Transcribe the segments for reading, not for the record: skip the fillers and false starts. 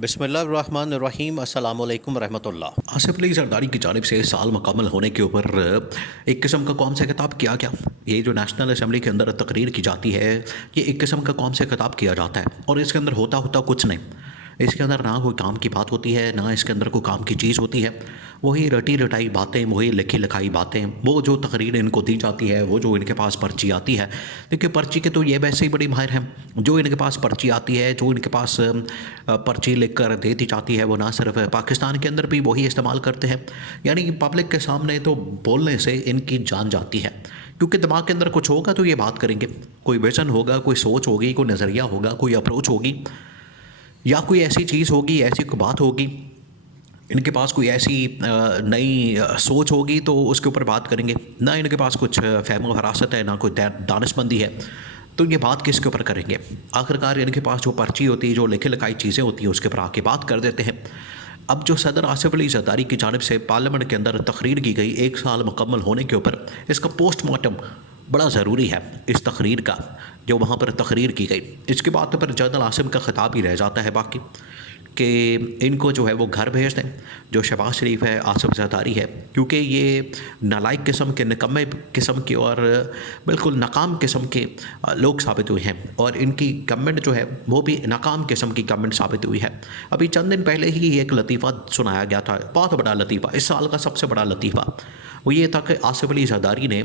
بسم اللہ الرحمن الرحیم، السلام علیکم ورحمۃ اللہ۔ آصف علی زرداری کی جانب سے سال مکمل ہونے کے اوپر ایک قسم کا قوم سے خطاب کیا گیا۔ یہ جو نیشنل اسمبلی کے اندر تقریر کی جاتی ہے، یہ ایک قسم کا قوم سے خطاب کیا جاتا ہے، اور اس کے اندر ہوتا کچھ نہیں۔ اس کے اندر نہ کوئی کام کی بات ہوتی ہے، نہ اس کے اندر کوئی کام کی چیز ہوتی ہے۔ وہی رٹی رٹائی باتیں، وہی لکھی لکھائی باتیں، وہ جو تقریر ان کو دی جاتی ہے، وہ جو ان کے پاس پرچی آتی ہے۔ دیکھیے، پرچی کے تو یہ ویسے ہی بڑی ماہر ہیں۔ جو ان کے پاس پرچی آتی ہے، جو ان کے پاس پرچی لکھ کر دے دی جاتی ہے، وہ نہ صرف پاکستان کے اندر بھی وہی استعمال کرتے ہیں، یعنی پبلک کے سامنے تو بولنے سے ان کی جان جاتی ہے، کیونکہ دماغ کے اندر کچھ ہوگا تو یہ بات کریں گے۔ کوئی ویژن ہوگا، کوئی سوچ ہوگی، کوئی نظریہ ہوگا، کوئی اپروچ ہوگی، یا کوئی ایسی چیز ہوگی، ایسی کوئی بات ہوگی، ان کے پاس کوئی ایسی نئی سوچ ہوگی تو اس کے اوپر بات کریں گے۔ نہ ان کے پاس کچھ فہم و فراست ہے، نہ کوئی دانشمندی ہے، تو یہ بات کس کے اوپر کریں گے؟ آخرکار ان کے پاس جو پرچی ہوتی ہے، جو لکھی لکھائی چیزیں ہوتی ہیں، اس کے اوپر آ کے بات کر دیتے ہیں۔ اب جو صدر آصف علی زرداری کی جانب سے پارلیمنٹ کے اندر تقریر کی گئی 1 سال مکمل ہونے کے اوپر، اس کا پوسٹ مارٹم بڑا ضروری ہے، اس تقریر کا جو وہاں پر تقریر کی گئی۔ اس کے بعد تو پھر جنرل عاصم کا خطاب ہی رہ جاتا ہے باقی، کہ ان کو جو ہے وہ گھر بھیج دیں، جو شہباز شریف ہے، آصف زرداری ہے، کیونکہ یہ نالائق قسم کے، نکمے قسم کے اور بالکل ناکام قسم کے لوگ ثابت ہوئے ہیں، اور ان کی گورنمنٹ جو ہے وہ بھی ناکام قسم کی گورنمنٹ ثابت ہوئی ہے۔ ابھی چند دن پہلے ہی ایک لطیفہ سنایا گیا تھا، بہت بڑا لطیفہ، اس سال کا سب سے بڑا لطیفہ، وہ یہ تھا کہ آصف علی زرداری نے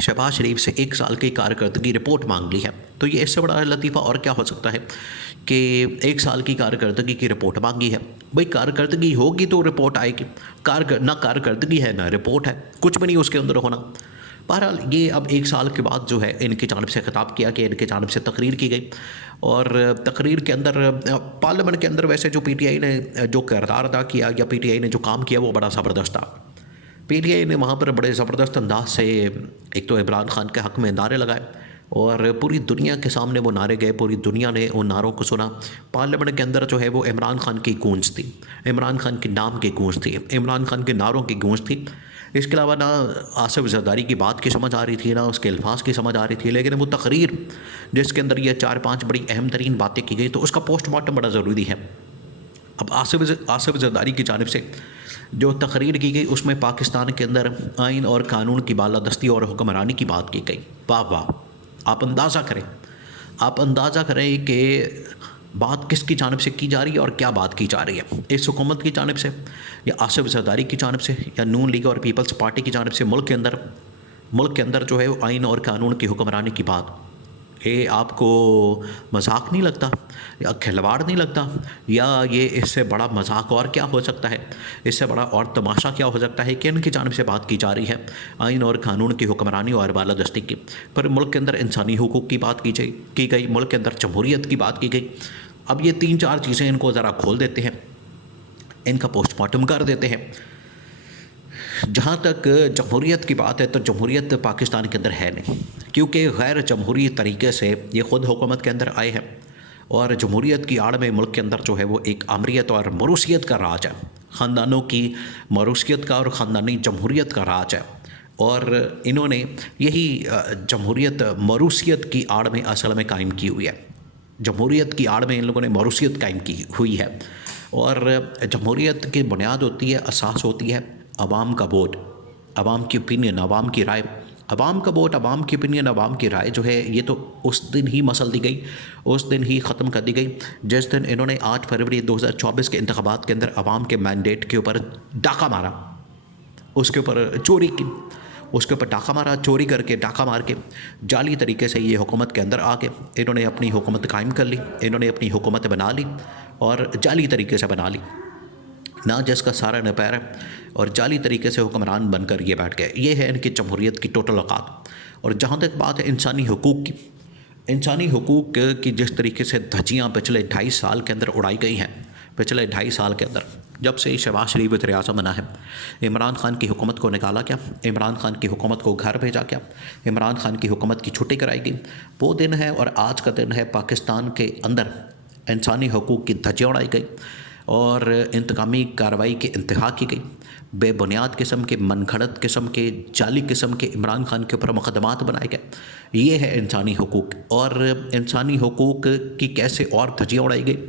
شہباز شریف سے 1 سال کی کارکردگی رپورٹ مانگ لی ہے۔ تو یہ اس سے بڑا لطیفہ اور کیا ہو سکتا ہے کہ 1 سال کی کارکردگی کی رپورٹ مانگی ہے۔ بھئی کارکردگی ہوگی تو رپورٹ آئے گی، نہ کارکردگی ہے نہ رپورٹ ہے، کچھ بھی نہیں اس کے اندر ہونا۔ بہرحال یہ اب 1 سال کے بعد جو ہے ان کی جانب سے خطاب کیا کہ ان کی جانب سے تقریر کی گئی، اور تقریر کے اندر پارلیمنٹ کے اندر ویسے جو پی ٹی آئی نے جو کردار ادا کیا، یا پی ٹی آئی نے جو کام کیا، وہ بڑا زبردست تھا۔ پی ٹی آئی نے وہاں پر بڑے زبردست انداز سے ایک تو عمران خان کے حق میں نعرے لگائے، اور پوری دنیا کے سامنے وہ نعرے گئے، پوری دنیا نے ان نعروں کو سنا۔ پارلیمنٹ کے اندر جو ہے وہ عمران خان کی گونج تھی، عمران خان کے نام کی گونج تھی، عمران خان کے نعروں کی گونج تھی۔ اس کے علاوہ نہ آصف زرداری کی بات کی سمجھ آ رہی تھی، نہ اس کے الفاظ کی سمجھ آ رہی تھی، لیکن وہ تقریر جس کے اندر یہ 4-5 بڑی اہم ترین باتیں کی گئی، تو اس کا پوسٹ مارٹم بڑا ضروری ہے۔ اب آصف زرداری کی جانب سے جو تقریر کی گئی، اس میں پاکستان کے اندر آئین اور قانون کی بالادستی اور حکمرانی کی بات کی گئی۔ واہ واہ! آپ اندازہ کریں کہ بات کس کی جانب سے کی جا رہی ہے اور کیا بات کی جا رہی ہے۔ اس حکومت کی جانب سے، یا آصف زرداری کی جانب سے، یا نون لیگ اور پیپلز پارٹی کی جانب سے ملک کے اندر جو ہے وہ آئین اور قانون کی حکمرانی کی بات، یہ آپ کو مذاق نہیں لگتا، یا کھلواڑ نہیں لگتا، یا یہ اس سے بڑا مذاق اور کیا ہو سکتا ہے، اس سے بڑا اور تماشا کیا ہو سکتا ہے کہ ان کی جانب سے بات کی جا رہی ہے آئین اور قانون کی حکمرانی اور بالادستی کی، پھر ملک کے اندر انسانی حقوق کی بات کی گئی، ملک کے اندر جمہوریت کی بات کی گئی۔ اب یہ 3-4 چیزیں ان کو ذرا کھول دیتے ہیں، ان کا پوسٹ مارٹم کر دیتے ہیں۔ جہاں تک جمہوریت کی بات ہے، تو جمہوریت پاکستان کے اندر ہے نہیں، کیونکہ غیر جمہوری طریقے سے یہ خود حکومت کے اندر آئے ہیں، اور جمہوریت کی آڑ میں ملک کے اندر جو ہے وہ ایک آمریت اور موروثیت کا راج ہے، خاندانوں کی موروثیت کا اور خاندانی جمہوریت کا راج ہے، اور انہوں نے یہی جمہوریت موروثیت کی آڑ میں اصل میں قائم کی ہوئی ہے۔ جمہوریت کی آڑ میں ان لوگوں نے موروثیت قائم کی ہوئی ہے، اور جمہوریت کی بنیاد ہوتی ہے، اساس ہوتی ہے عوام کا ووٹ، عوام کی اوپینین، عوام کی رائے۔ عوام کا ووٹ، عوام کی اوپینین، عوام کی رائے جو ہے، یہ تو اس دن ہی مسل دی گئی، اس دن ہی ختم کر دی گئی جس دن انہوں نے 8 فروری 2024 کے انتخابات کے اندر عوام کے مینڈیٹ کے اوپر ڈاکہ مارا، اس کے اوپر چوری کی، اس کے اوپر ڈاکہ مارا، چوری کر کے، ڈاکہ مار کے جعلی طریقے سے یہ حکومت کے اندر آ کے انہوں نے اپنی حکومت قائم کر لی، انہوں نے اپنی حکومت بنا لی، اور جعلی طریقے سے بنا لی، نہ جس کا سارا نہ پیر ہے، اور جعلی طریقے سے حکمران بن کر یہ بیٹھ گئے۔ یہ ہے ان کی جمہوریت کی ٹوٹل اوقات۔ اور جہاں تک بات ہے انسانی حقوق کی، انسانی حقوق کی جس طریقے سے دھجیاں پچھلے 2.5 سال کے اندر اڑائی گئی ہیں، پچھلے 2.5 سال کے اندر جب سے شہباز شریف وزیر اعظم بنا ہے، عمران خان کی حکومت کو نکالا کیا، عمران خان کی حکومت کو گھر بھیجا کیا، عمران خان کی حکومت کی چھٹی کرائی گئی، وہ دن ہے اور آج کا دن ہے پاکستان کے اندر انسانی حقوق کی دھجیاں اڑائی گئی، اور انتقامی کارروائی کی انتہا کی گئی، بے بنیاد قسم کے، من گھڑت قسم کے، جعلی قسم کے عمران خان کے اوپر مقدمات بنائے گئے۔ یہ ہے انسانی حقوق، اور انسانی حقوق کی کیسے اور دھجیاں اڑائی گئی۔